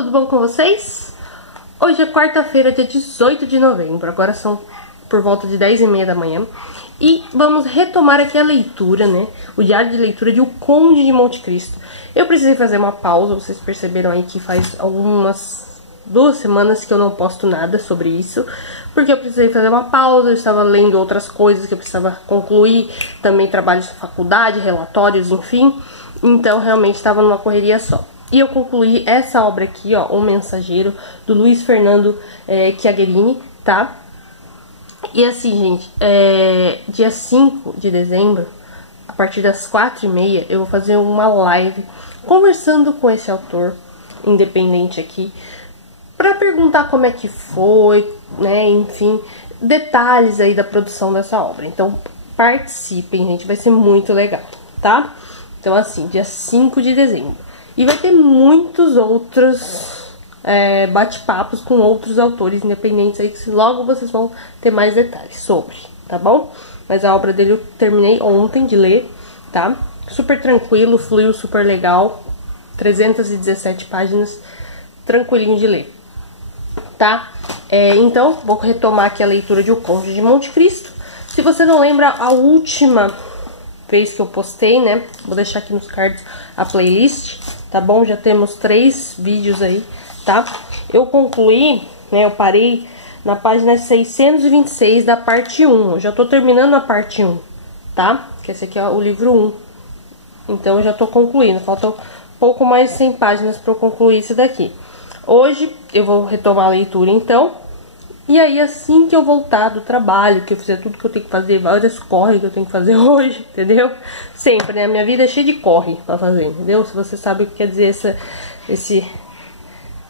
tudo bom com vocês? Hoje é quarta-feira, dia 18 de novembro, agora são por volta de 10h30 da manhã. E vamos retomar aqui a leitura, né? O diário de leitura de O Conde de Monte Cristo. Eu precisei fazer uma pausa, vocês perceberam aí que faz algumas 2 semanas que eu não posto nada sobre isso. Porque eu precisei fazer uma pausa, eu estava lendo outras coisas que eu precisava concluir. Também trabalhos de faculdade, relatórios, enfim. Então realmente estava numa correria só. E eu concluí essa obra aqui, ó, O Mensageiro, do Luiz Fernando Chiaverini, tá? E assim, gente, dia 5 de dezembro, a partir das 4h30, eu vou fazer uma live conversando com esse autor independente aqui, pra perguntar como é que foi, né, enfim, detalhes aí da produção dessa obra. Então, participem, gente, vai ser muito legal, tá? Então, assim, dia 5 de dezembro. E vai ter muitos outros bate-papos com outros autores independentes aí, que logo vocês vão ter mais detalhes sobre, tá bom? Mas a obra dele eu terminei ontem de ler, tá? Super tranquilo, fluiu super legal, 317 páginas, tranquilinho de ler, tá? Então, vou retomar aqui a leitura de O Conde de Monte Cristo. Se você não lembra, a última vez que eu postei, né, vou deixar aqui nos cards a playlist, tá bom? Já temos 3 vídeos aí, tá? Eu concluí, né, eu parei na página 626 da parte 1. Eu já tô terminando a parte 1, tá? Que esse aqui é o livro 1. Então eu já tô concluindo, faltam pouco mais de 100 páginas para eu concluir isso daqui. Hoje eu vou retomar a leitura então. E aí assim que eu voltar do trabalho, que eu fizer tudo que eu tenho que fazer, várias corre que eu tenho que fazer hoje, entendeu? Sempre, né? A minha vida é cheia de corre pra fazer, entendeu? Se você sabe o que quer dizer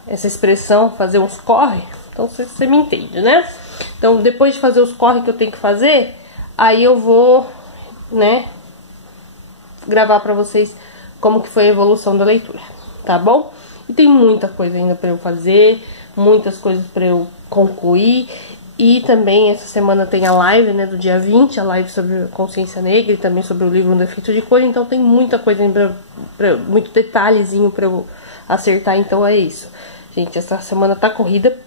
essa expressão, fazer uns corre, então você me entende, né? Então depois de fazer os corre que eu tenho que fazer, aí eu vou, né, gravar pra vocês como que foi a evolução da leitura, tá bom? E tem muita coisa ainda pra eu fazer, muitas coisas pra eu concluir. E também essa semana tem a live, né, do dia 20, a live sobre consciência negra e também sobre o livro Um Defeito de Cor. Então tem muita coisa ainda, muito detalhezinho pra eu acertar. Então é isso, gente, essa semana tá corrida,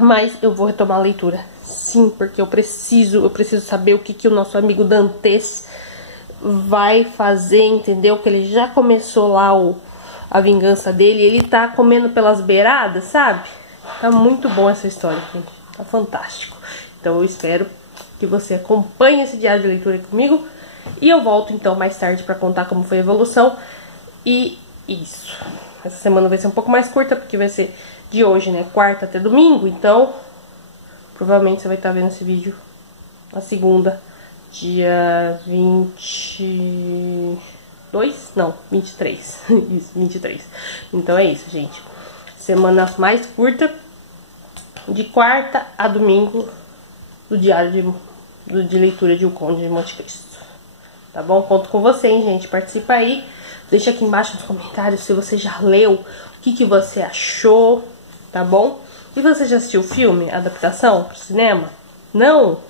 mas eu vou retomar a leitura, sim, porque eu preciso saber o que o nosso amigo Dantes vai fazer, entendeu? Que ele já começou lá a vingança dele, ele tá comendo pelas beiradas, sabe? Tá muito bom essa história, gente. Tá fantástico. Então eu espero que você acompanhe esse diário de leitura comigo. E eu volto então mais tarde pra contar como foi a evolução. E isso. Essa semana vai ser um pouco mais curta, porque vai ser de hoje, né? Quarta até domingo. Então, provavelmente você vai estar vendo esse vídeo na segunda, dia 22? Não, 23. Isso, 23. Então é isso, gente. Semana mais curta, de quarta a domingo, do diário de leitura de O Conde de Monte Cristo. Tá bom? Conto com você, hein, gente? Participa aí. Deixa aqui embaixo nos comentários se você já leu, o que você achou, tá bom? E você já assistiu o filme, a adaptação pro cinema? Não?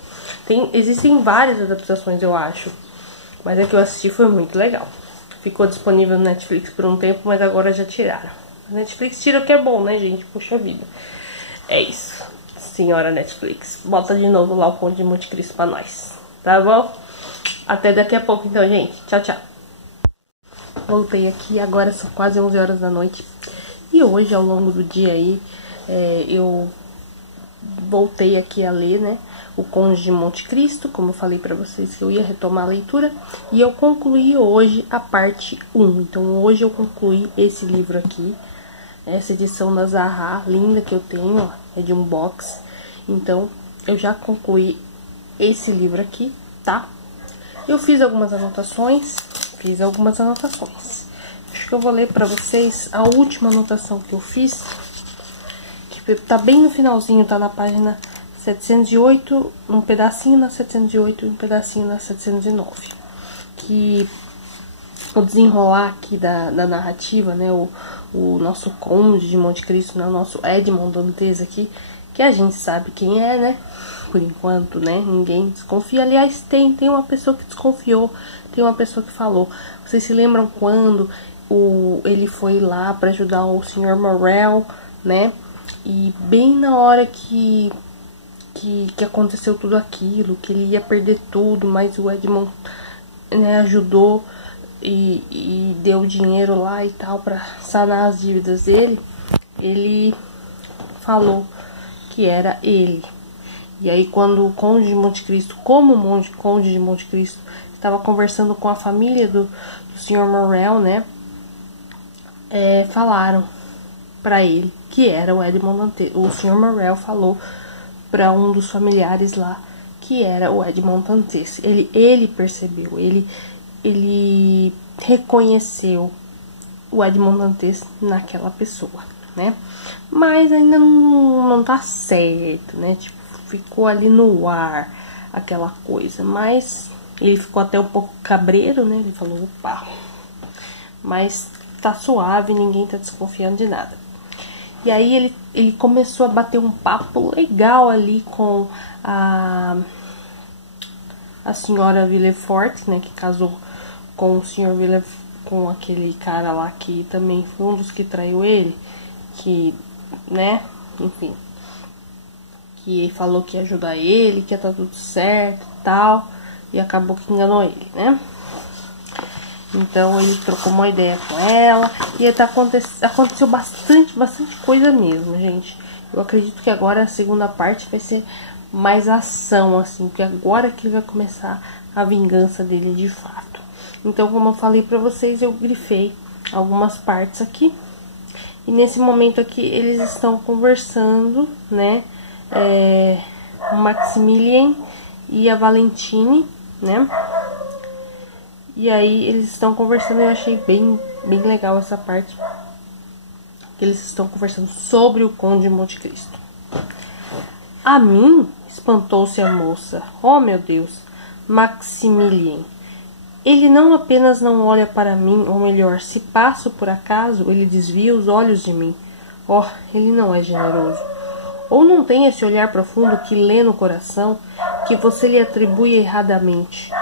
Existem várias adaptações, eu acho. Mas a que eu assisti foi muito legal. Ficou disponível no Netflix por um tempo, mas agora já tiraram. A Netflix tira o que é bom, né, gente? Puxa vida. É isso, senhora Netflix. Bota de novo lá O Conde de Monte Cristo pra nós, tá bom? Até daqui a pouco então, gente. Tchau, tchau. Voltei aqui, agora são quase 11 horas da noite. E hoje, ao longo do dia aí, eu voltei aqui a ler, né, O Conde de Monte Cristo, como eu falei pra vocês que eu ia retomar a leitura. E eu concluí hoje a parte 1. Então hoje eu concluí esse livro aqui. Essa edição da Zaha, linda, que eu tenho, ó, é de um box. Então, eu já concluí esse livro aqui, tá? Eu fiz algumas anotações, Acho que eu vou ler pra vocês a última anotação que eu fiz, que tá bem no finalzinho, tá na página 708, um pedacinho na 708 e um pedacinho na 709. Que o desenrolar aqui da narrativa, né, o nosso Conde de Monte Cristo, né, o nosso Edmond Dantes aqui, que a gente sabe quem é, né, por enquanto, né, ninguém desconfia. Aliás, tem uma pessoa que desconfiou, tem uma pessoa que falou. Vocês se lembram quando ele foi lá para ajudar o Sr. Morrell, né? E bem na hora que aconteceu tudo aquilo, que ele ia perder tudo, mas o Edmond, né, ajudou e deu dinheiro lá e tal para sanar as dívidas dele. Ele falou que era ele. E aí quando o Conde de Monte Cristo, Conde de Monte Cristo, estava conversando com a família do Sr. Morrell, né, falaram para ele que era o Edmond Dantès. O Sr. Morrell falou para um dos familiares lá que era o Edmond Dantès. Ele percebeu, ele reconheceu o Edmond Dantès naquela pessoa, né? Mas ainda não tá certo, né? Tipo, ficou ali no ar aquela coisa, mas ele ficou até um pouco cabreiro, né? Ele falou, opa, mas tá suave, ninguém tá desconfiando de nada. E aí ele começou a bater um papo legal ali com a senhora Villefort, né, que casou com o senhor Villefort, com aquele cara lá que também foi um dos que traiu ele, que, né, enfim, que falou que ia ajudar ele, que ia estar tudo certo e tal, e acabou que enganou ele, né. Então ele trocou uma ideia com ela e aconteceu bastante coisa mesmo, gente. Eu acredito que agora a segunda parte vai ser mais ação, assim, porque agora que ele vai começar a vingança dele de fato. Então, como eu falei pra vocês, eu grifei algumas partes aqui. E nesse momento aqui eles estão conversando, né? O Maximilien e a Valentine, né? E aí eles estão conversando, eu achei bem legal essa parte. Que eles estão conversando sobre o Conde de Monte Cristo. A mim, espantou-se a moça. Oh, meu Deus, Maximilien. Ele não apenas não olha para mim, ou melhor, se passo por acaso, ele desvia os olhos de mim. Oh, ele não é generoso. Ou não tem esse olhar profundo que lê no coração, que você lhe atribui erradamente.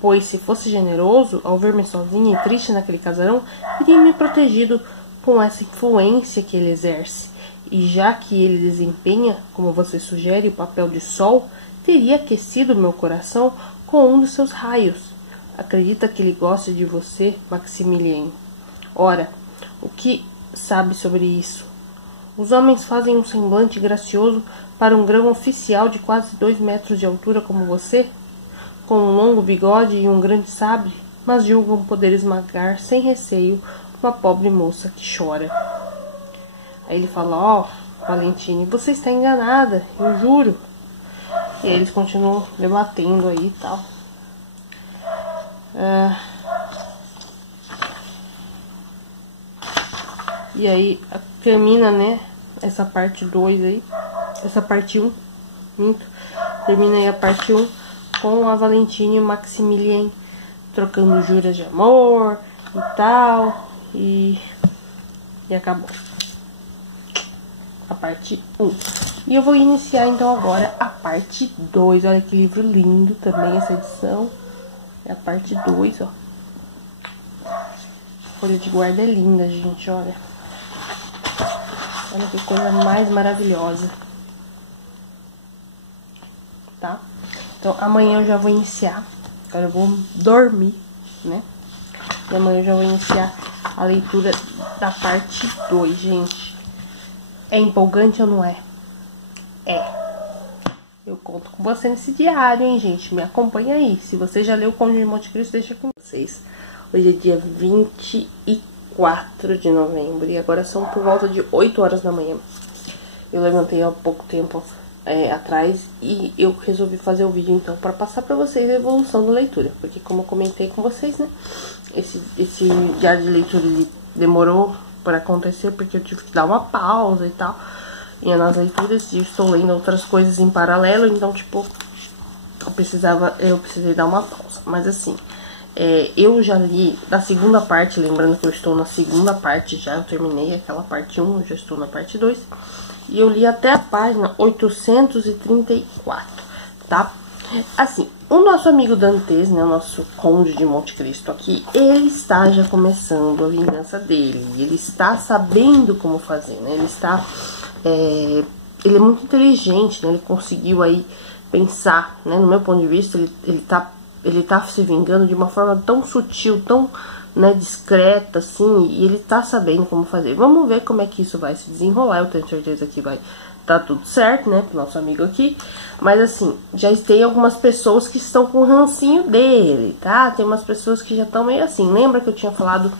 Pois se fosse generoso, ao ver-me sozinha e triste naquele casarão, teria me protegido com essa influência que ele exerce. E já que ele desempenha, como você sugere, o papel de sol, teria aquecido meu coração com um dos seus raios. Acredita que ele gosta de você, Maximilien? Ora, o que sabe sobre isso? Os homens fazem um semblante gracioso para um grão oficial de quase 2 metros de altura como você? Com um longo bigode e um grande sabre, mas julgam poder esmagar sem receio uma pobre moça que chora. Aí ele fala, ó, Valentine, você está enganada, eu juro. E aí eles continuam debatendo aí e tal. E aí termina, né, essa parte 2 aí, essa parte 1, termina aí a parte 1 com a Valentine e o Maximilien trocando juras de amor e tal, e acabou a parte 1. E eu vou iniciar então agora a parte 2, olha que livro lindo também essa edição, é a parte 2, ó. Folha de guarda é linda, gente, olha. Olha que coisa mais maravilhosa. Tá? Então, amanhã eu já vou iniciar. Agora eu vou dormir, né? E amanhã eu já vou iniciar a leitura da parte 2, gente. É empolgante ou não é? É. Eu conto com você nesse diário, hein, gente? Me acompanha aí. Se você já leu o Conde de Monte Cristo, deixa com vocês. Hoje é dia 24 de novembro e agora são por volta de 8 horas da manhã. Eu levantei há pouco tempo atrás e eu resolvi fazer o vídeo então para passar para vocês a evolução da leitura. Porque como eu comentei com vocês, né? Esse diário de leitura ele demorou para acontecer porque eu tive que dar uma pausa e tal. E nas leituras e estou lendo outras coisas em paralelo, então tipo, eu precisei dar uma pausa. Mas assim, eu já li da segunda parte, lembrando que eu estou na segunda parte já, eu terminei aquela parte 1, eu já estou na parte 2. E eu li até a página 834, tá? Assim, o nosso amigo Dantes, né, o nosso conde de Monte Cristo aqui, ele está já começando a vingança dele. Ele está sabendo como fazer, né? Ele está... ele é muito inteligente, né? Ele conseguiu aí pensar, né? No meu ponto de vista, ele tá se vingando de uma forma tão sutil, tão, né, discreta, assim, e ele tá sabendo como fazer. Vamos ver como é que isso vai se desenrolar. Eu tenho certeza que vai tá tudo certo, né, pro nosso amigo aqui. Mas assim, já tem algumas pessoas que estão com o rancinho dele, tá? Tem umas pessoas que já estão meio assim. Lembra que eu tinha falado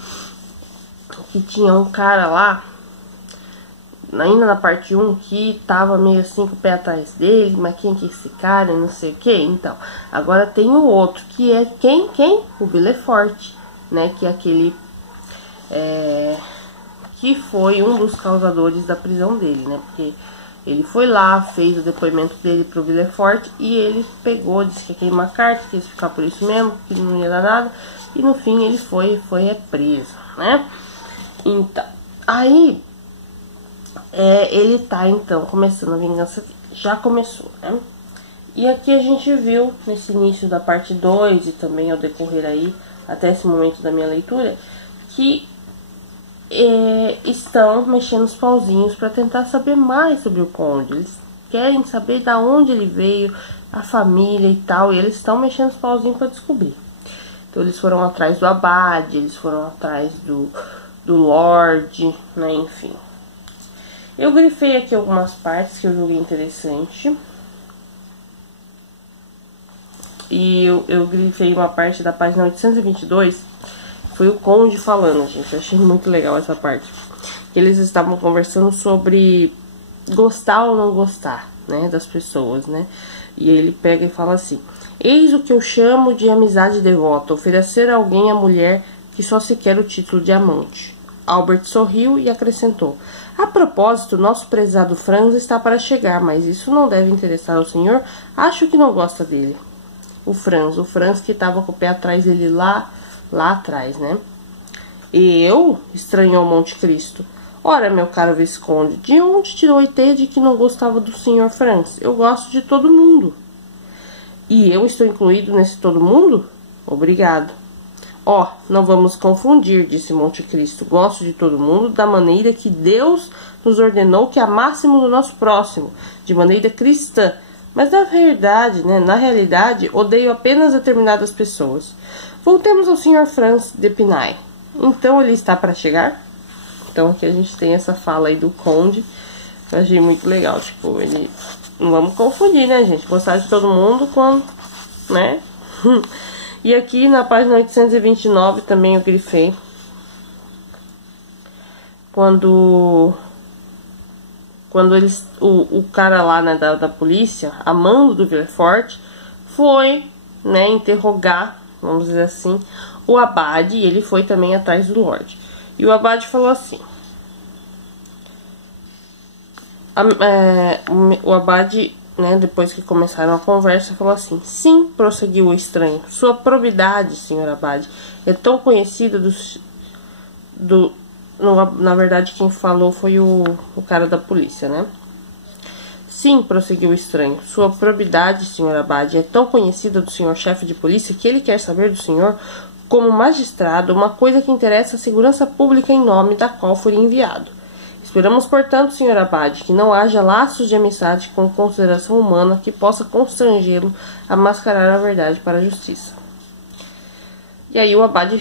que tinha um cara lá, ainda na parte 1, que tava meio assim com o pé atrás dele, mas quem que é esse cara, e não sei o que. Então, agora tem o outro, que é quem? O Villefort, né, que é aquele que foi um dos causadores da prisão dele, né, porque ele foi lá, fez o depoimento dele pro Villefort e ele pegou, disse que ia queimar a carta, que ia ficar por isso mesmo, que não ia dar nada, e no fim ele foi preso, né. Então, aí ele tá então começando a vingança dele. Já começou, né? E aqui a gente viu nesse início da parte 2 e também ao decorrer aí até esse momento da minha leitura que estão mexendo os pauzinhos para tentar saber mais sobre o conde. Eles querem saber da onde ele veio, a família e tal, e eles estão mexendo os pauzinhos para descobrir. Então eles foram atrás do abade, eles foram atrás do lorde, né, enfim. Eu grifei aqui algumas partes que eu julguei interessante. E eu grifei uma parte da página 822. Foi o conde falando, gente. Eu achei muito legal essa parte. Eles estavam conversando sobre gostar ou não gostar, né, das pessoas, né. E ele pega e fala assim: eis o que eu chamo de amizade devota. Oferecer a alguém a mulher que só se quer o título de amante. Albert sorriu e acrescentou: a propósito, nosso prezado Franz está para chegar, mas isso não deve interessar ao senhor. Acho que não gosta dele. O Franz que estava com o pé atrás dele lá atrás, né? Eu? Estranhou Monte Cristo. Ora, meu caro Visconde, de onde tirou a ideia de que não gostava do senhor Franz? Eu gosto de todo mundo. E eu estou incluído nesse todo mundo? Obrigado. Ó, não vamos confundir, disse Monte Cristo. Gosto de todo mundo da maneira que Deus nos ordenou que amássemos o nosso próximo, de maneira cristã. Mas na realidade, odeio apenas determinadas pessoas. Voltemos ao Sr. Franz de Pinay. Então ele está para chegar? Então aqui a gente tem essa fala aí do conde. Eu achei muito legal, tipo, ele... Não vamos confundir, né, gente? Gostar de todo mundo quando... né? E aqui na página 829 também eu grifei. Quando eles, o cara lá, né, da polícia, amando do Villefort, foi, né, interrogar, vamos dizer assim, o abade, e ele foi também atrás do lorde. E o abade falou assim: o abade, né, depois que começaram a conversa, falou assim: sim, prosseguiu o estranho, sua probidade, senhor abade, é tão conhecida na verdade quem falou foi o cara da polícia, né? Sim, prosseguiu o estranho, sua probidade, senhor abade, é tão conhecida do senhor chefe de polícia que ele quer saber do senhor, como magistrado, uma coisa que interessa à segurança pública em nome da qual foi enviado. Esperamos, portanto, senhor abade, que não haja laços de amizade com consideração humana que possa constrangê-lo a mascarar a verdade para a justiça. E aí o abade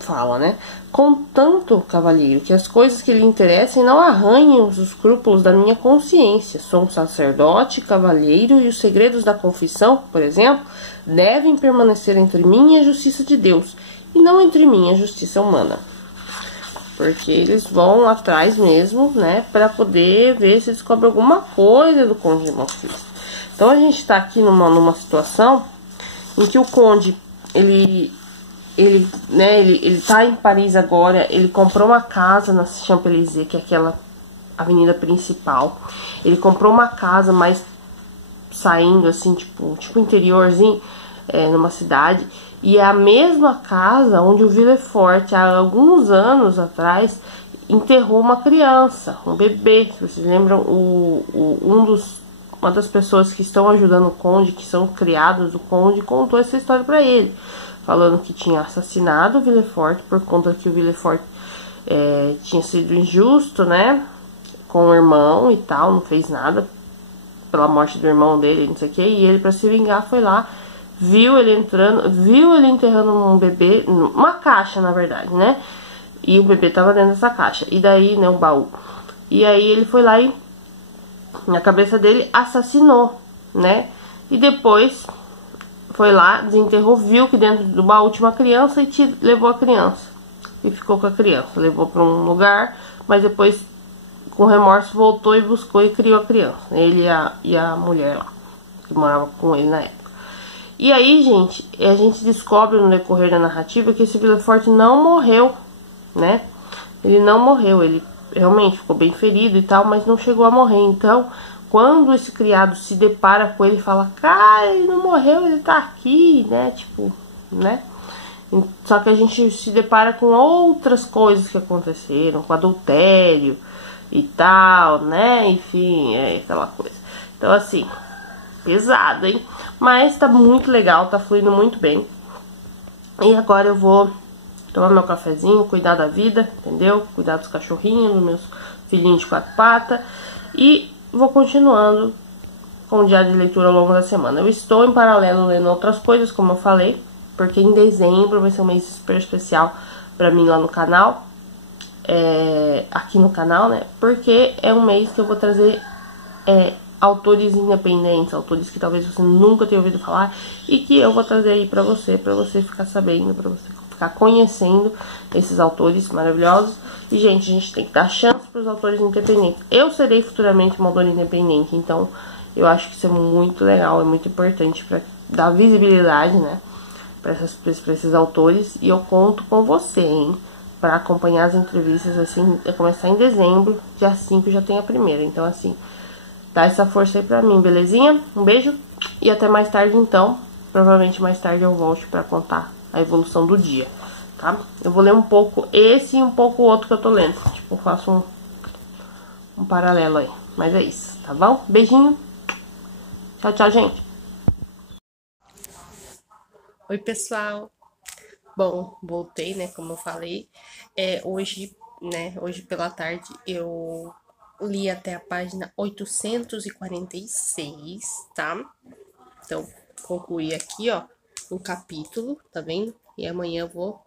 fala, né? Contanto, cavalheiro, que as coisas que lhe interessem não arranhem os escrúpulos da minha consciência. Sou um sacerdote, cavalheiro, e os segredos da confissão, por exemplo, devem permanecer entre mim e a justiça de Deus, e não entre mim e a justiça humana. Porque eles vão atrás mesmo, né, para poder ver se descobre alguma coisa do conde de Monte Cristo. Então a gente está aqui numa situação em que o conde, ele tá em Paris agora, ele comprou uma casa na Champs-Élysées, que é aquela avenida principal. Ele comprou uma casa, mas saindo assim, tipo interiorzinho, numa cidade. E é a mesma casa onde o Villefort, há alguns anos atrás, enterrou uma criança, um bebê. Se vocês lembram, uma das pessoas que estão ajudando o Conde, que são criados do Conde, contou essa história pra ele, falando que tinha assassinado o Villefort por conta que o Villefort tinha sido injusto, né, com o irmão e tal, não fez nada pela morte do irmão dele, não sei o que, e ele, pra se vingar, foi lá, viu ele enterrando um bebê, uma caixa, na verdade, né, e o bebê tava dentro dessa caixa, e daí, né, o baú, e aí ele foi lá e, na cabeça dele, assassinou, né, e depois foi lá, desenterrou, viu que dentro do baú tinha uma criança e levou a criança, e ficou com a criança, levou pra um lugar, mas depois, com remorso, voltou e buscou e criou a criança. Ele e a mulher lá, que morava com ele na época. E aí, gente, a gente descobre no decorrer da narrativa que esse Villefort não morreu, né? Ele não morreu, ele realmente ficou bem ferido e tal, mas não chegou a morrer. Então, quando esse criado se depara com ele e fala, cara, ele não morreu, ele tá aqui, né? Tipo, né? Só que a gente se depara com outras coisas que aconteceram, com adultério e tal, né? Enfim, aquela coisa. Então, assim, pesado, hein? Mas tá muito legal, tá fluindo muito bem. E agora eu vou tomar meu cafezinho, cuidar da vida, entendeu? Cuidar dos cachorrinhos, dos meus filhinhos de 4 patas. E vou continuando com o diário de leitura ao longo da semana. Eu estou em paralelo lendo outras coisas, como eu falei, porque em dezembro vai ser um mês super especial pra mim lá no canal. Aqui no canal, né? Porque é um mês que eu vou trazer autores independentes, autores que talvez você nunca tenha ouvido falar e que eu vou trazer aí pra você ficar sabendo, pra você ficar conhecendo esses autores maravilhosos. E, gente, a gente tem que dar chance pros autores independentes. Eu serei futuramente uma autora independente, então eu acho que isso é muito legal, é muito importante pra dar visibilidade, né? Pra esses autores. E eu conto com você, hein? Pra acompanhar as entrevistas, assim, vai começar em dezembro, dia 5 já tem a primeira. Então, assim, dá essa força aí pra mim, belezinha? Um beijo e até mais tarde, então. Provavelmente mais tarde eu volte pra contar a evolução do dia, tá? Eu vou ler um pouco esse e um pouco o outro que eu tô lendo. Tipo, eu faço um paralelo aí. Mas é isso, tá bom? Beijinho. Tchau, tchau, gente. Oi, pessoal. Bom, voltei, né, como eu falei. Hoje, né, hoje pela tarde eu li até a página 846, tá? Então, concluí aqui, ó, um capítulo, tá vendo? E amanhã eu vou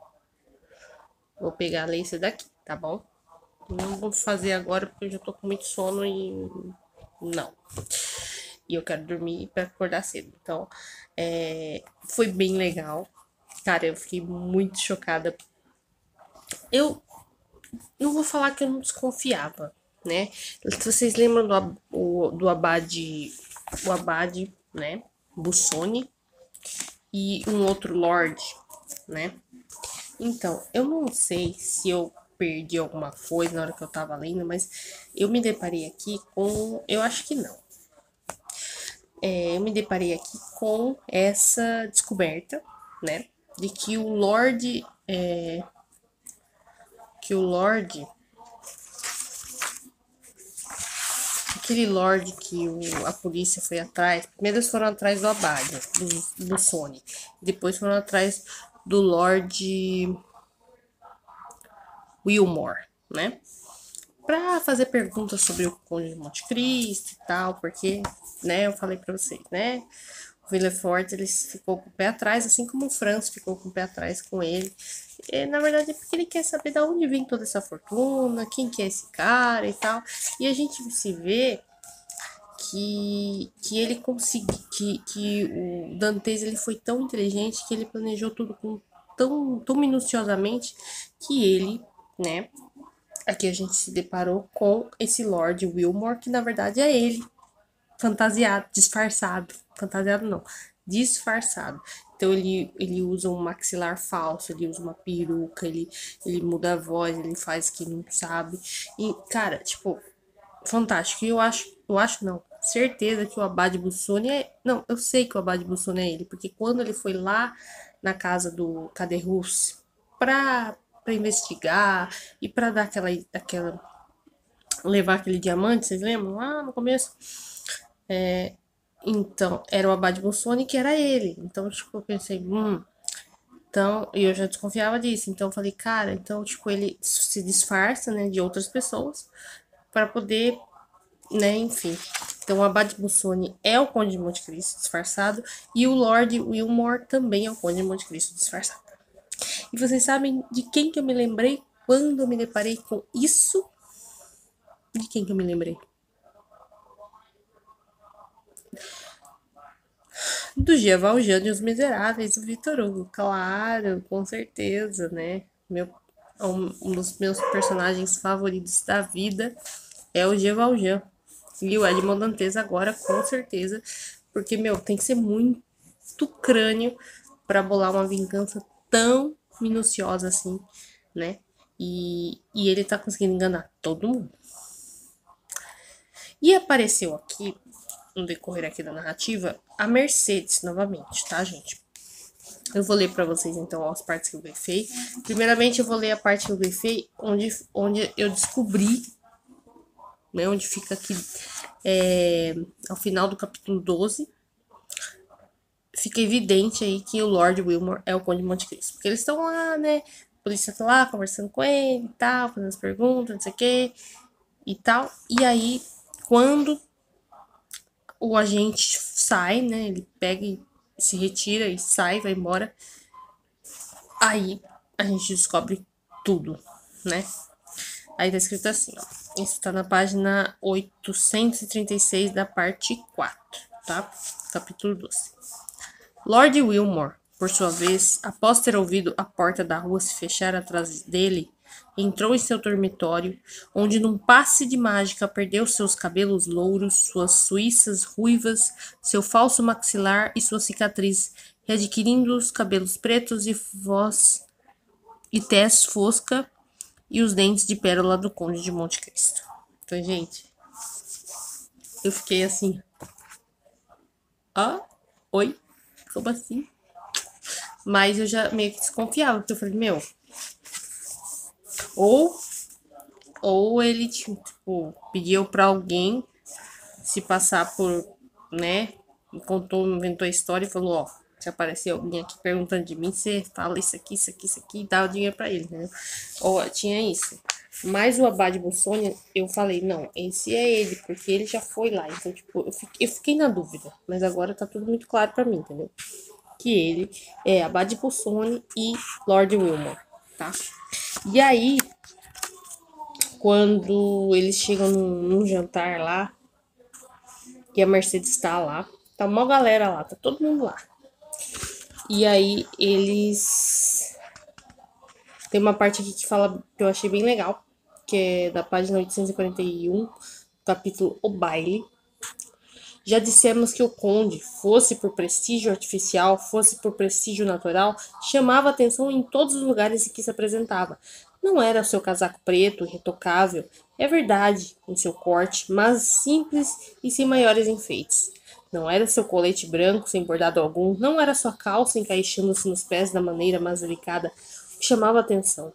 pegar a ler esse daqui, tá bom? Não vou fazer agora porque eu já tô com muito sono e não. E eu quero dormir para acordar cedo. Então, foi bem legal. Cara, eu fiquei muito chocada. Eu não vou falar que eu não desconfiava, né? Se vocês lembram do Abade, né? Busoni e um outro Lorde, né? Então, eu não sei se eu perdi alguma coisa na hora que eu tava lendo, mas eu me deparei aqui com. Eu acho que não. Eu me deparei aqui com essa descoberta, né? De que o Lorde. Aquele Lorde que a polícia foi atrás. Primeiro eles foram atrás do Abade, do Sony. Depois foram atrás do Lorde Wilmore, né? Pra fazer perguntas sobre o Conde de Monte Cristo e tal, porque, né, eu falei pra vocês, né? O Villefort, ele ficou com o pé atrás, assim como o Franz ficou com o pé atrás com ele. E, na verdade, é porque ele quer saber de onde vem toda essa fortuna, quem que é esse cara e tal. E a gente se vê que ele conseguiu, que o Dantes, ele foi tão inteligente que ele planejou tudo tão minuciosamente que ele, né? Aqui a gente se deparou com esse Lord Wilmore, que na verdade é ele, fantasiado, disfarçado. Fantasiado não, disfarçado. Então ele usa um maxilar falso, ele usa uma peruca, ele muda a voz, ele faz que não sabe. E, cara, tipo, fantástico. E eu acho não, certeza que o Abade Busoni é. Não, eu sei que o Abade Busoni é ele, porque quando ele foi lá na casa do Caderus pra investigar e pra dar aquela levar aquele diamante, vocês lembram? Lá no começo. Então, era o Abade Busoni que era ele. Então, tipo, eu pensei, Então, e eu já desconfiava disso. Então, eu falei, cara, então, tipo, ele se disfarça, né, de outras pessoas para poder, né, enfim. Então, o Abade Busoni é o Conde de Monte Cristo disfarçado e o Lord Wilmore também é o Conde de Monte Cristo disfarçado. E vocês sabem de quem que eu me lembrei quando eu me deparei com isso? De quem que eu me lembrei? Do Gia Valjean e os Miseráveis, do Vitor Hugo. Claro, com certeza, né? Um dos meus personagens favoritos da vida é o Gia Valjean. E o Edmond Dantes agora, com certeza. Porque, tem que ser muito crânio para bolar uma vingança tão minuciosa assim, né? E ele tá conseguindo enganar todo mundo. E apareceu aqui, no decorrer aqui da narrativa, a Mercedes novamente, tá, gente? Eu vou ler para vocês então as partes que eu grifei. Primeiramente, eu vou ler a parte que eu grifei onde eu descobri, né, onde fica aqui ao final do capítulo 12. Fica evidente aí que o Lord Wilmore é o Conde de Monte Cristo. Porque eles estão lá, né? A polícia tá lá conversando com ele e tal, fazendo as perguntas, não sei o que e tal. E aí, quando o agente sai, né? Ele pega e se retira e sai, vai embora. Aí a gente descobre tudo, né? Aí tá escrito assim, ó. Isso tá na página 836 da parte 4, tá? Capítulo 12. Lord Wilmore, por sua vez, após ter ouvido a porta da rua se fechar atrás dele, entrou em seu dormitório, onde num passe de mágica perdeu seus cabelos louros, suas suíças ruivas, seu falso maxilar e sua cicatriz, readquirindo os cabelos pretos e voz e tez fosca e os dentes de pérola do Conde de Monte Cristo. Então, gente, eu fiquei assim, oi, como assim? Mas eu já meio que desconfiava, porque eu falei, ou, ou ele, tipo, pediu pra alguém se passar por, né, inventou a história e falou, ó, se aparecer alguém aqui perguntando de mim, você fala isso aqui, isso aqui, isso aqui, e dá o dinheiro pra ele, entendeu? Ou tinha isso. Mas o Abade Busoni, eu falei, não, esse é ele, porque ele já foi lá. Então, tipo, eu fiquei na dúvida, mas agora tá tudo muito claro pra mim, entendeu? Que ele é Abade Busoni e Lord Wilmore, tá? E aí, quando eles chegam num jantar lá, que a Mercedes tá lá, tá uma galera lá, tá todo mundo lá. E aí eles. Tem uma parte aqui que fala que eu achei bem legal, que é da página 841, capítulo O Baile. Já dissemos que o conde, fosse por prestígio artificial, fosse por prestígio natural, chamava atenção em todos os lugares em que se apresentava. Não era o seu casaco preto, irretocável, é verdade, em seu corte, mas simples e sem maiores enfeites. Não era seu colete branco, sem bordado algum, não era sua calça encaixando-se nos pés da maneira mais delicada, o que chamava atenção.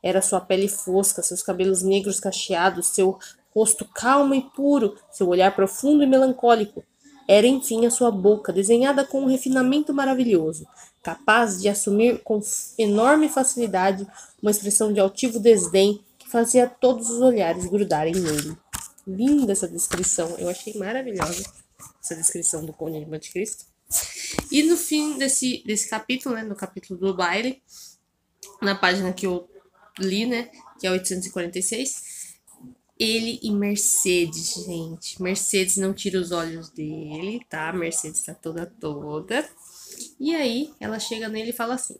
Era sua pele fosca, seus cabelos negros cacheados, seu rosto calmo e puro, seu olhar profundo e melancólico. Era, enfim, a sua boca, desenhada com um refinamento maravilhoso, capaz de assumir com enorme facilidade uma expressão de altivo desdém que fazia todos os olhares grudarem nele. Linda essa descrição, eu achei maravilhosa essa descrição do Conde de Monte Cristo. E no fim desse capítulo, né, no capítulo do baile, na página que eu li, né, que é 846, ele e Mercedes, gente. Mercedes não tira os olhos dele, tá? Mercedes tá toda. E aí, ela chega nele e fala assim: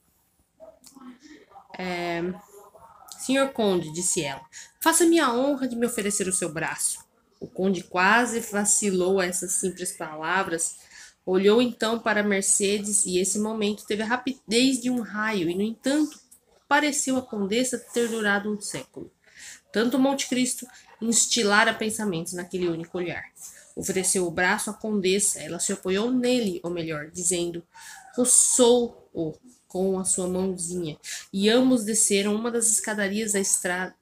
Senhor Conde, disse ela, faça-me a honra de me oferecer o seu braço. O Conde quase vacilou a essas simples palavras. Olhou então para Mercedes e esse momento teve a rapidez de um raio e, no entanto, pareceu a condessa ter durado um século. Tanto Monte Cristo instilara pensamentos naquele único olhar. Ofereceu o braço à condessa, ela se apoiou nele, ou melhor, dizendo, roçou-o com a sua mãozinha, e ambos desceram uma das escadarias da estrada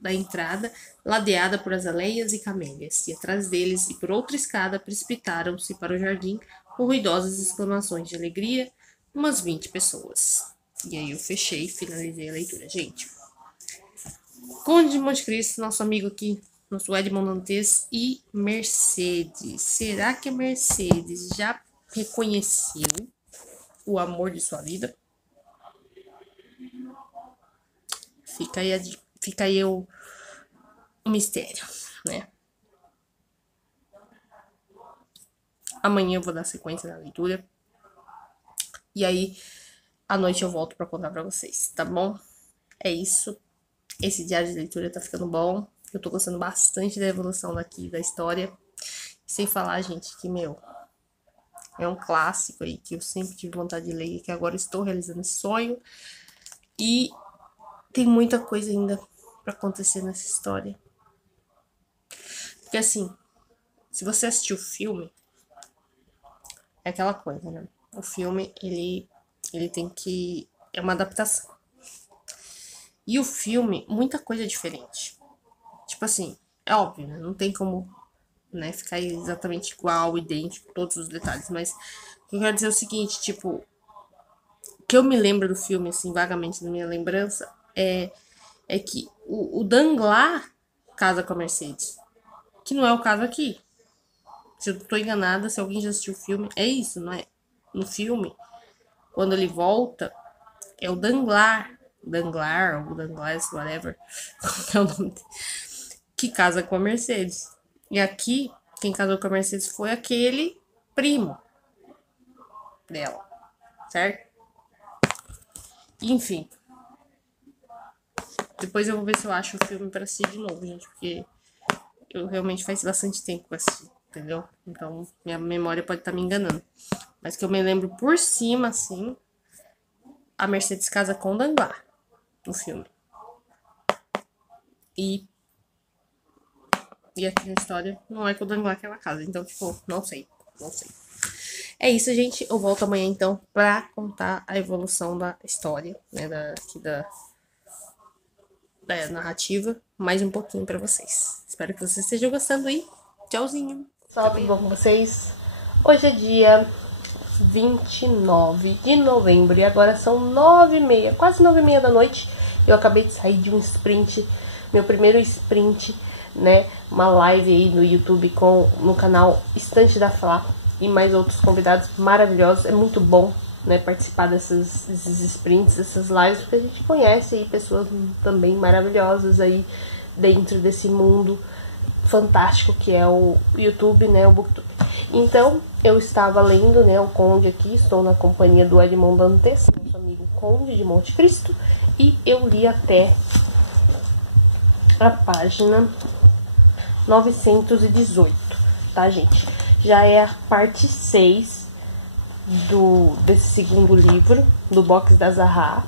da entrada, ladeada por azaleias e camélias, e atrás deles e por outra escada precipitaram-se para o jardim com ruidosas exclamações de alegria umas 20 pessoas. E aí eu fechei e finalizei a leitura. Gente, Conde de Monte Cristo, nosso amigo aqui, nosso Edmond Dantes e Mercedes. Será que a Mercedes já reconheceu o amor de sua vida? Fica aí o mistério, né? Amanhã eu vou dar sequência na leitura. E aí, à noite eu volto pra contar pra vocês, tá bom? É isso. Esse diário de leitura tá ficando bom. Eu tô gostando bastante da evolução daqui, da história. Sem falar, gente, que, é um clássico aí que eu sempre tive vontade de ler e que agora estou realizando esse sonho. E tem muita coisa ainda pra acontecer nessa história. Porque assim, se você assistiu o filme, é aquela coisa, né? O filme, ele tem que... é uma adaptação. E o filme, muita coisa diferente. Tipo assim, é óbvio, né? Não tem como, né, ficar exatamente igual, idêntico, todos os detalhes. Mas o que eu quero dizer é o seguinte, tipo... O que eu me lembro do filme, assim, vagamente na minha lembrança, é que o Danglars casa com a Mercedes. Que não é o caso aqui. Se eu não tô enganada, se alguém já assistiu o filme, é isso, não é? No filme, quando ele volta, é o Danglars, ou Danglars, whatever, qual que é o nome dele, que casa com a Mercedes. E aqui, quem casou com a Mercedes foi aquele primo dela, certo? Enfim. Depois eu vou ver se eu acho o filme pra assistir de novo, gente, porque eu realmente faz bastante tempo que eu assisti, entendeu? Então, minha memória pode estar me enganando. Mas que eu me lembro por cima, assim, a Mercedes casa com o Danglars no filme. E aqui na história não é com o Danglars que ela casa. Então, tipo, não sei. É isso, gente. Eu volto amanhã, então, pra contar a evolução da história, né, da narrativa, mais um pouquinho pra vocês. Espero que vocês estejam gostando aí. Tchauzinho. Tudo bom com vocês? Hoje é dia 29 de novembro e agora são 9h30, quase 9h30 da noite. Eu acabei de sair de um sprint, meu primeiro sprint, né? Uma live aí no YouTube no canal Estante da Flá e mais outros convidados maravilhosos. É muito bom, né, participar desses sprints, dessas lives, porque a gente conhece aí pessoas também maravilhosas aí dentro desse mundo fantástico que é o YouTube, né, o Booktube. Então, eu estava lendo, né, o Conde aqui, estou na companhia do Edmond Dantes, nosso amigo Conde de Monte Cristo, e eu li até a página 918, tá, gente? Já é a parte 6 desse segundo livro, do box da Zahra,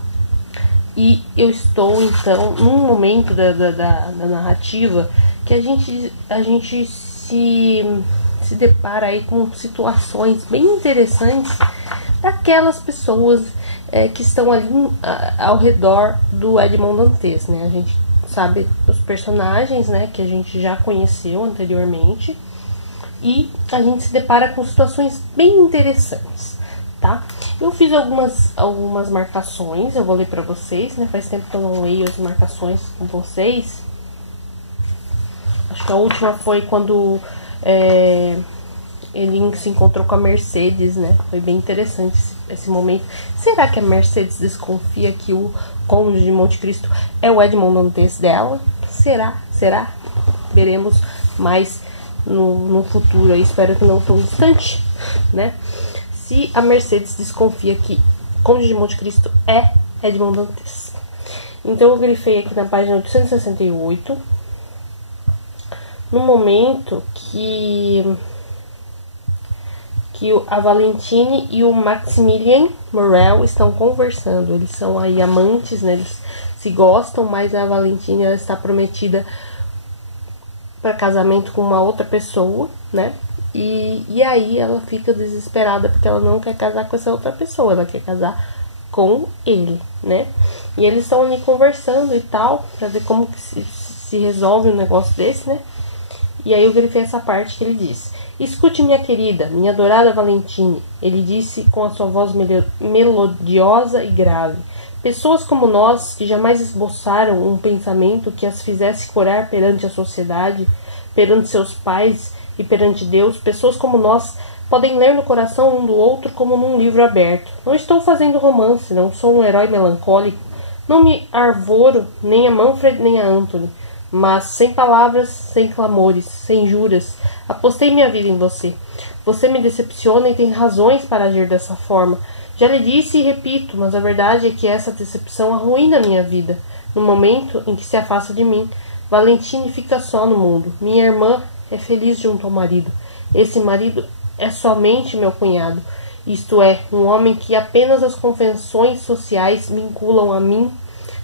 e eu estou, então, num momento da narrativa que a gente se depara aí com situações bem interessantes daquelas pessoas que estão ali ao redor do Edmond Dantes, né? A gente sabe os personagens, né, que a gente já conheceu anteriormente, e a gente se depara com situações bem interessantes, tá? Eu fiz algumas marcações, eu vou ler pra vocês, né? Faz tempo que eu não leio as marcações com vocês. Acho que a última foi quando ele se encontrou com a Mercedes, né? Foi bem interessante esse momento. Será que a Mercedes desconfia que o Conde de Monte Cristo é o Edmond Dantes dela? Será? Veremos mais no futuro. Eu espero que não tão distante, né? Se a Mercedes desconfia que Conde de Monte Cristo é Edmond Dantes. Então eu grifei aqui na página 868, no momento que a Valentine e o Maximilien Morel estão conversando. Eles são aí amantes, né? Eles se gostam, mas a Valentine, ela está prometida para casamento com uma outra pessoa, né? E aí ela fica desesperada porque ela não quer casar com essa outra pessoa, ela quer casar com ele, né? E eles estão ali conversando e tal, pra ver como que se se resolve um negócio desse, né? E aí eu grifei essa parte que ele disse. Escute, minha querida, minha adorada Valentine, ele disse com a sua voz melodiosa e grave. Pessoas como nós, que jamais esboçaram um pensamento que as fizesse corar perante a sociedade, perante seus pais e perante Deus, pessoas como nós podem ler no coração um do outro como num livro aberto. Não estou fazendo romance, não sou um herói melancólico, não me arvoro nem a Manfred nem a Anthony, mas sem palavras, sem clamores, sem juras, apostei minha vida em você. Você me decepciona e tem razões para agir dessa forma. Já lhe disse e repito, mas a verdade é que essa decepção arruína minha vida. No momento em que se afasta de mim, Valentine fica só no mundo. Minha irmã é feliz junto ao marido. Esse marido é somente meu cunhado, isto é, um homem que apenas as convenções sociais vinculam a mim.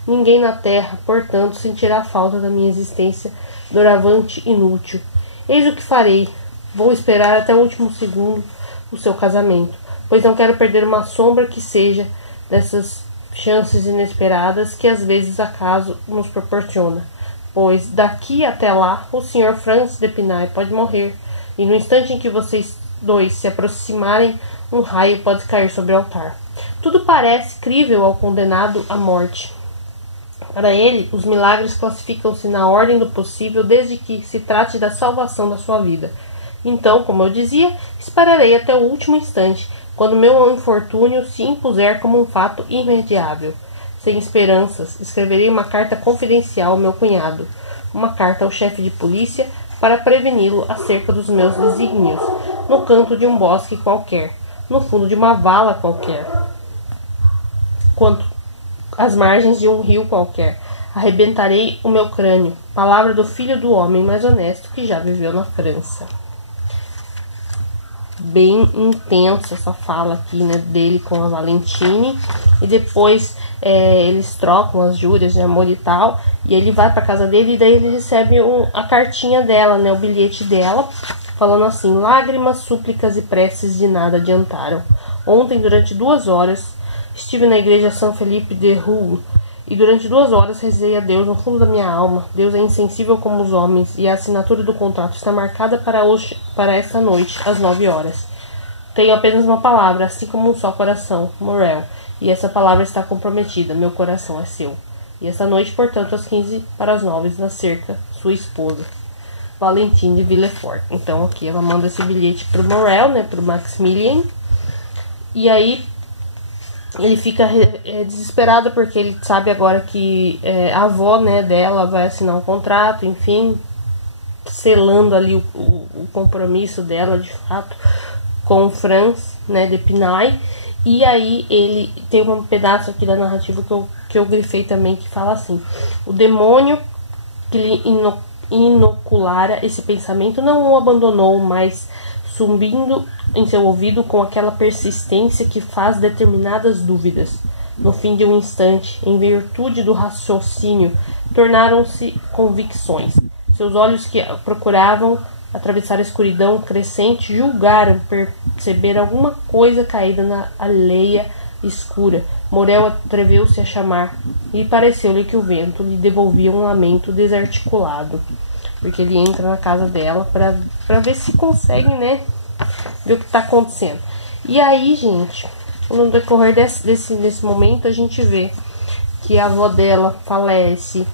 Ninguém na terra, portanto, sentirá falta da minha existência doravante inútil. Eis o que farei. Vou esperar até o último segundo o seu casamento, pois não quero perder uma sombra que seja dessas chances inesperadas que às vezes acaso nos proporciona. Pois daqui até lá o Sr. Franz de Pinay pode morrer, e no instante em que vocês dois se aproximarem, um raio pode cair sobre o altar. Tudo parece crível ao condenado à morte. Para ele, os milagres classificam-se na ordem do possível desde que se trate da salvação da sua vida. Então, como eu dizia, esperarei até o último instante, quando meu infortúnio se impuser como um fato irremediável. Sem esperanças, escreverei uma carta confidencial ao meu cunhado, uma carta ao chefe de polícia para preveni-lo acerca dos meus desígnios, no canto de um bosque qualquer, no fundo de uma vala qualquer, quanto às margens de um rio qualquer. Arrebentarei o meu crânio, palavra do filho do homem mais honesto que já viveu na França. Bem intensa essa fala aqui, né, dele com a Valentine. E depois eles trocam as júrias de amor e tal. E ele vai pra casa dele e daí ele recebe a cartinha dela, né, o bilhete dela, falando assim: lágrimas, súplicas e preces de nada adiantaram. Ontem, durante 2 horas, estive na igreja São Felipe de Rouen, e durante 2 horas rezei a Deus no fundo da minha alma. Deus é insensível como os homens, e a assinatura do contrato está marcada para esta noite, às 9 horas. Tenho apenas uma palavra, assim como um só coração, Morel, e essa palavra está comprometida, meu coração é seu. E esta noite, portanto, às 15 para as 9, na cerca, sua esposa, Valentine de Villefort. Então aqui ela manda esse bilhete pro Morel, né, pro Maximilien, e aí ele fica desesperado porque ele sabe agora que a avó, né, dela vai assinar um contrato, enfim, selando ali o compromisso dela de fato com o Franz, né, de Pinay. E aí ele tem um pedaço aqui da narrativa que eu grifei também, que fala assim: o demônio que lhe inoculara esse pensamento não o abandonou, mas zumbindo em seu ouvido com aquela persistência que faz determinadas dúvidas. No fim de um instante, em virtude do raciocínio, tornaram-se convicções. Seus olhos, que procuravam atravessar a escuridão crescente, julgaram perceber alguma coisa caída na alheia escura. Morel atreveu-se a chamar, e pareceu-lhe que o vento lhe devolvia um lamento desarticulado, porque ele entra na casa dela para ver se consegue, né, ver o que está acontecendo. E aí, gente, no decorrer desse momento, a gente vê que a avó dela falece,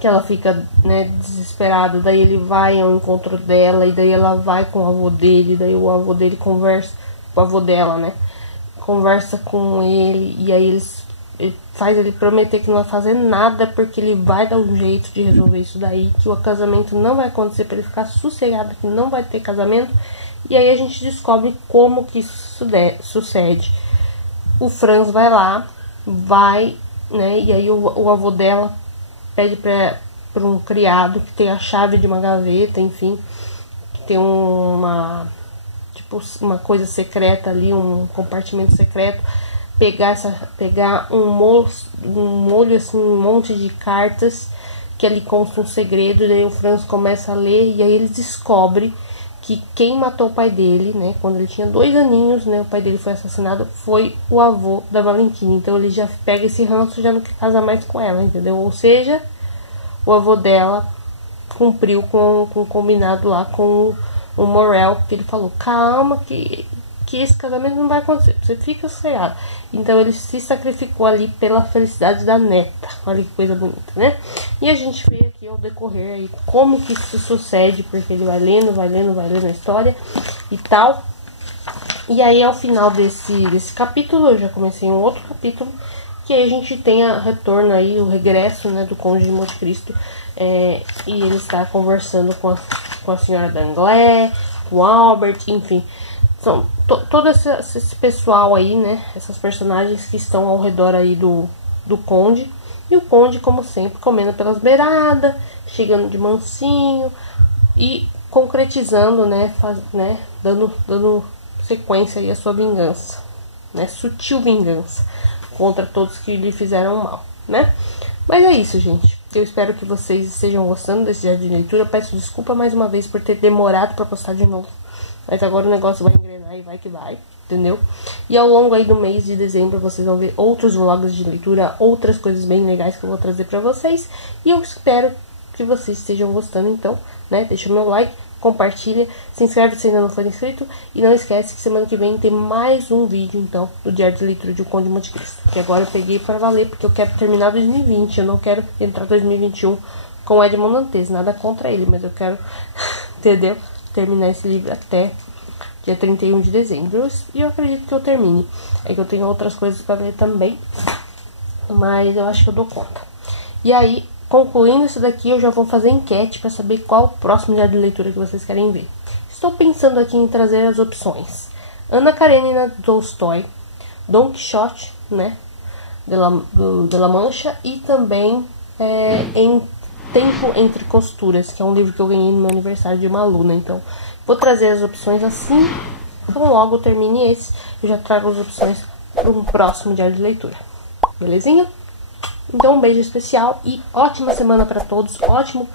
que ela fica, né, desesperada. Daí ele vai ao encontro dela, e daí ela vai com o avô dele, daí o avô dele conversa com o avô dela, né, conversa com ele, e aí ele faz ele prometer que não vai fazer nada, porque ele vai dar um jeito de resolver isso daí, que o casamento não vai acontecer, para ele ficar sossegado, que não vai ter casamento. E aí a gente descobre como que isso sucede. O Franz vai lá, né, e aí o avô dela pede para um criado que tem a chave de uma gaveta, enfim, que tem uma coisa secreta ali, um compartimento secreto, pegar um molho assim, um monte de cartas que ali consta um segredo. E daí o Franz começa a ler, e aí ele descobre que quem matou o pai dele, né, quando ele tinha 2 aninhos, né, o pai dele foi assassinado, foi o avô da Valentine. Então ele já pega esse ranço e já não quer casar mais com ela, entendeu? Ou seja, o avô dela cumpriu com o combinado lá com o Morel, que ele falou, calma que esse casamento não vai acontecer, você fica sossegado. Então ele se sacrificou ali pela felicidade da neta. Olha que coisa bonita, né? E a gente vê aqui ao decorrer aí como que isso sucede, porque ele vai lendo a história e tal. E aí ao final desse capítulo, eu já comecei um outro capítulo, que aí a gente tem a retorno aí, o regresso, né, do Conde de Monte Cristo, e ele está conversando com a senhora Danglars, com o Albert, enfim. São todo esse pessoal aí, né, essas personagens que estão ao redor aí do Conde. E o Conde, como sempre, comendo pelas beiradas, chegando de mansinho e concretizando, né, dando sequência aí à sua vingança, né, sutil vingança contra todos que lhe fizeram mal, né. Mas é isso, gente. Eu espero que vocês estejam gostando desse dia de leitura. Eu peço desculpa mais uma vez por ter demorado para postar de novo. Mas agora o negócio vai engrenar e vai que vai, entendeu? E ao longo aí do mês de dezembro vocês vão ver outros vlogs de leitura, outras coisas bem legais que eu vou trazer pra vocês. E eu espero que vocês estejam gostando, então, né? Deixa o meu like, compartilha, se inscreve se ainda não for inscrito. E não esquece que semana que vem tem mais um vídeo, então, do Diário de Leitura de O Conde de Monte Cristo. Que agora eu peguei pra valer, porque eu quero terminar 2020, eu não quero entrar 2021 com o Edmond Dantes, nada contra ele, mas eu quero, entendeu? Terminar esse livro até dia 31 de dezembro. E eu acredito que eu termine. É que eu tenho outras coisas para ler também, mas eu acho que eu dou conta. E aí, concluindo isso daqui, eu já vou fazer enquete para saber qual o próximo dia de leitura que vocês querem ver. Estou pensando aqui em trazer as opções: Ana Karenina Tolstói, Don Quixote, né, de la Mancha, e também em Tempo Entre Costuras, que é um livro que eu ganhei no meu aniversário de uma aluna. Então, vou trazer as opções assim, então logo termine esse, eu já trago as opções para um próximo diário de leitura. Belezinha? Então, um beijo especial e ótima semana para todos, ótimo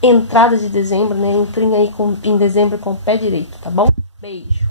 entrada de dezembro, né? Entrem aí em dezembro com o pé direito, tá bom? Beijo!